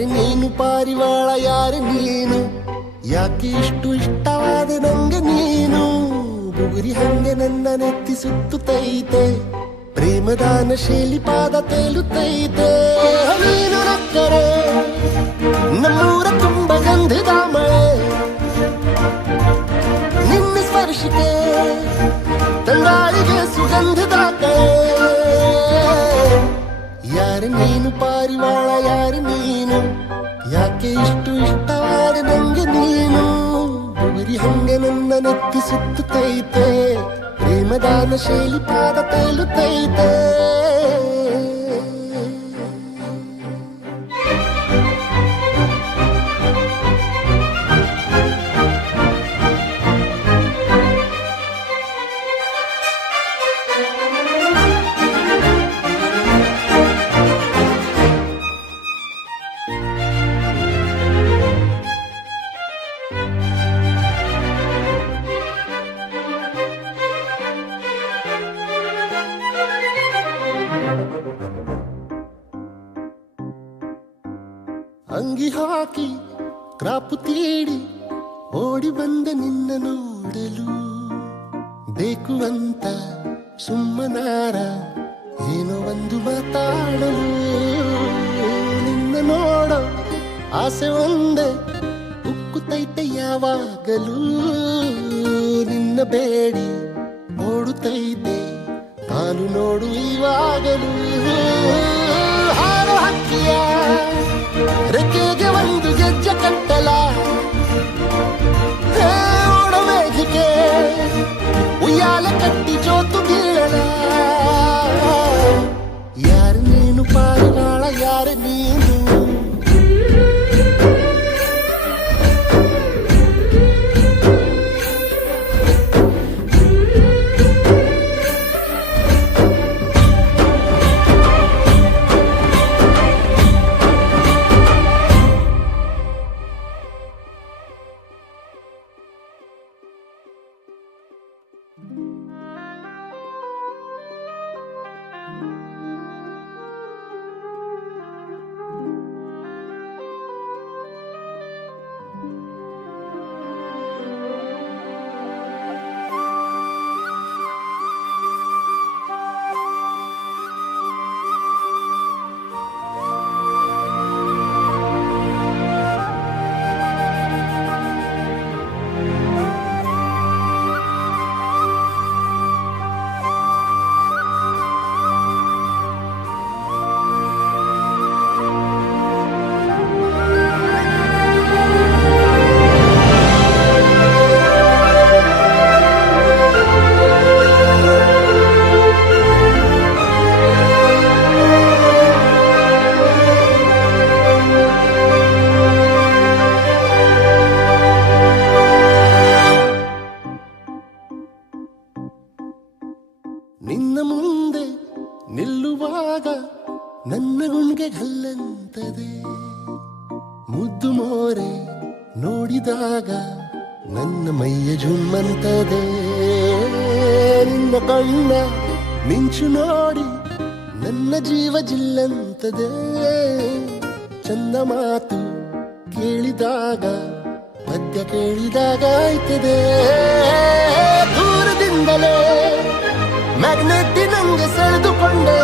ಯಾರು ನೀನು ಪಾರಿವಾಳ, ಯಾರು ನೀನು, ಯಾಕೆ ಇಷ್ಟು ಇಷ್ಟವಾದ ನಂಗೆ ನೀನು. ಬುಗುರಿ ಹಂಗೆ ನನ್ನ ನೆತ್ತಿ ಸುತ್ತುತ್ತೈತೆ, ಪ್ರೇಮದಾನ ಶೈಲಿ ಪಾದ ತೇಲುತ್ತೈತೆ. ನೀನು ನಕ್ಕರೆ ನಮ್ಮೂರ ತುಂಬ ಗಂಧದ ಮಳೆ, ನಿನ್ನ ಸ್ಪರ್ಶಕ್ಕೆ ತಂಗಾಳಿಗೆ ಸುಗಂಧದ ಕಳೆ. ಯಾರು ನೀನು ಪಾರಿವಾಳ, ಯಾರು ನೀನು, ಯಾಕೆ ಇಷ್ಟು ಇಷ್ಟವಾದ ನಂಗೆ ನೀನು. ಬುಗುರಿ ಹಂಗೆ ನನ್ನ ನೆತ್ತಿ ಸುತ್ತುತ್ತೈತೆ, ಪ್ರೇಮದಾನ ಶೈಲಿ ಪಾದ ತೇಲುತ್ತೈತೆ. ಅಂಗಿ ಹಾಕಿ ಕ್ರಾಪು ತೀಡಿ ಓಡಿ ಬಂದ ನಿನ್ನ ನೋಡಲು, ಬೇಕು ಅಂತ ಸುಮ್ಮನಾರ ಏನೋ ಒಂದು ಮಾತಾಡಲು. ನಿನ್ನ ನೋಡೋ ಆಸೆ ಒಂದೇ ಉಕ್ಕುತ್ತೈತೆ ಯಾವಾಗಲೂ, ನಿನ್ನ ಬೇಡಿ ಓಡುತ್ತೈತೆ ನಾನು ನೋಡು ಇವಾಗಲೂ. ಹಾರೋ ಹಕ್ಕಿಯ ರೆಕ್ಕೆಗೆ ಒಂದು ಗೆಜ್ಜೆ ಕಟ್ಟಲ, ಓಡೋ ಮೇಘಿಗೆ ಉಯ್ಯಾಲೆ ಕಟ್ಟಿ ಜೋತು ಬೀಳಲ. ಯಾರು ನೀನು ಪಾರಿವಾಳ, ಯಾರು ನೀನು. ನಿನ್ನ ಮುಂದೆ ನಿಲ್ಲುವಾಗ ನನ್ನ ಗುಣ್ಗೆ ಗಲ್ಲಂತದೆ, ಮುದ್ದು ಮೋರೆ ನೋಡಿದಾಗ ನನ್ನ ಮೈಯ ಜುಮ್ಮಂತದೆ. ನಿನ್ನ ಕಣ್ಣ ಮಿಂಚು ನೋಡಿ ನನ್ನ ಜೀವ ಜಿಲ್ಲಂತದೆ, ಚಂದ ಮಾತು ಕೇಳಿದಾಗ ಪದ್ಯ ಕೇಳಿದಾಗ ಆಯ್ತದೆ. ದೂರದಿಂದಲೇ ಮ್ಯಾಗ್ನೆಟ್ ನಂಗೆ ಸೆಳೆದುಕೊಂಡೆ